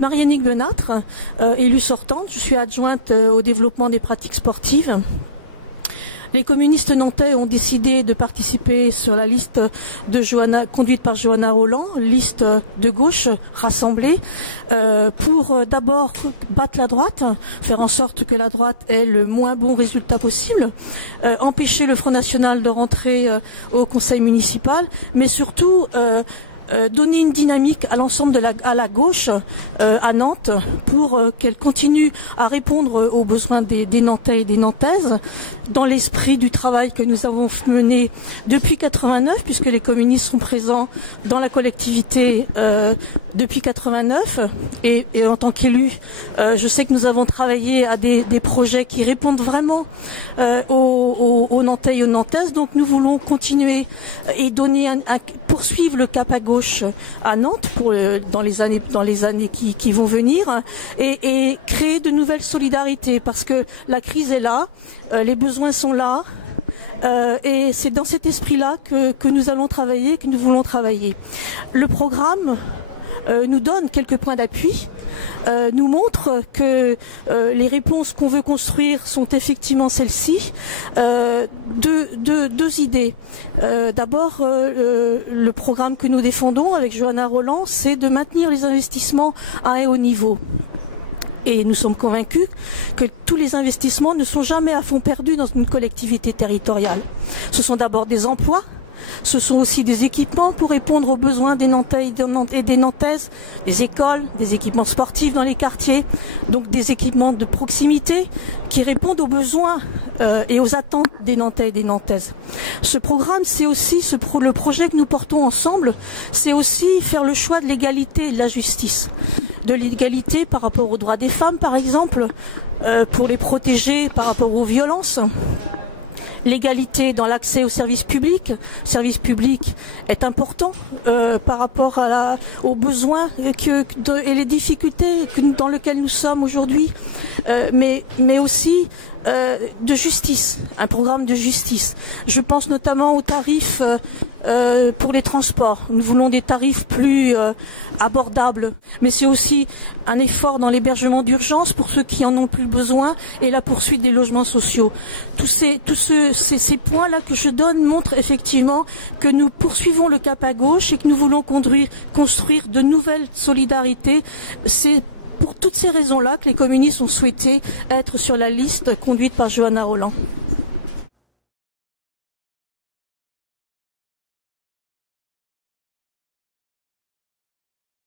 Marie-Annick Benâtre, élue sortante. Je suis adjointe au développement des pratiques sportives. Les communistes nantais ont décidé de participer sur la liste conduite par Johanna Rolland, liste de gauche rassemblée, pour d'abord battre la droite, faire en sorte que la droite ait le moins bon résultat possible, empêcher le Front National de rentrer au conseil municipal, mais surtout donner une dynamique à l'ensemble à la gauche à Nantes pour qu'elle continue à répondre aux besoins des Nantais et des Nantaises dans l'esprit du travail que nous avons mené depuis 89, puisque les communistes sont présents dans la collectivité depuis 89 et en tant qu'élu, je sais que nous avons travaillé à des projets qui répondent vraiment aux Nantais et aux Nantaises. Donc nous voulons continuer et poursuivre le cap à gauche à Nantes dans les années qui vont venir et créer de nouvelles solidarités parce que la crise est là, les besoins sont là et c'est dans cet esprit-là que nous allons travailler, que nous voulons travailler. Le programme nous donne quelques points d'appui, nous montre que les réponses qu'on veut construire sont effectivement celles-ci. Deux idées. D'abord, le programme que nous défendons avec Johanna Rolland, c'est de maintenir les investissements à un haut niveau. Et nous sommes convaincus que tous les investissements ne sont jamais à fond perdu dans une collectivité territoriale. Ce sont d'abord des emplois. Ce sont aussi des équipements pour répondre aux besoins des Nantais et des Nantaises, des écoles, des équipements sportifs dans les quartiers, donc des équipements de proximité qui répondent aux besoins et aux attentes des Nantais et des Nantaises. Ce programme, c'est aussi le projet que nous portons ensemble, c'est aussi faire le choix de l'égalité et de la justice. De l'égalité par rapport aux droits des femmes, par exemple, pour les protéger par rapport aux violences. L'égalité dans l'accès aux services publics. Le service public est important par rapport aux besoins et les difficultés dans lesquelles nous sommes aujourd'hui, mais aussi de justice, un programme de justice. Je pense notamment aux tarifs pour les transports. Nous voulons des tarifs plus abordables, mais c'est aussi un effort dans l'hébergement d'urgence pour ceux qui en ont plus besoin et la poursuite des logements sociaux. Tous ces points-là que je donne montrent effectivement que nous poursuivons le cap à gauche et que nous voulons construire de nouvelles solidarités. C'est pour toutes ces raisons-là que les communistes ont souhaité être sur la liste conduite par Johanna Rolland.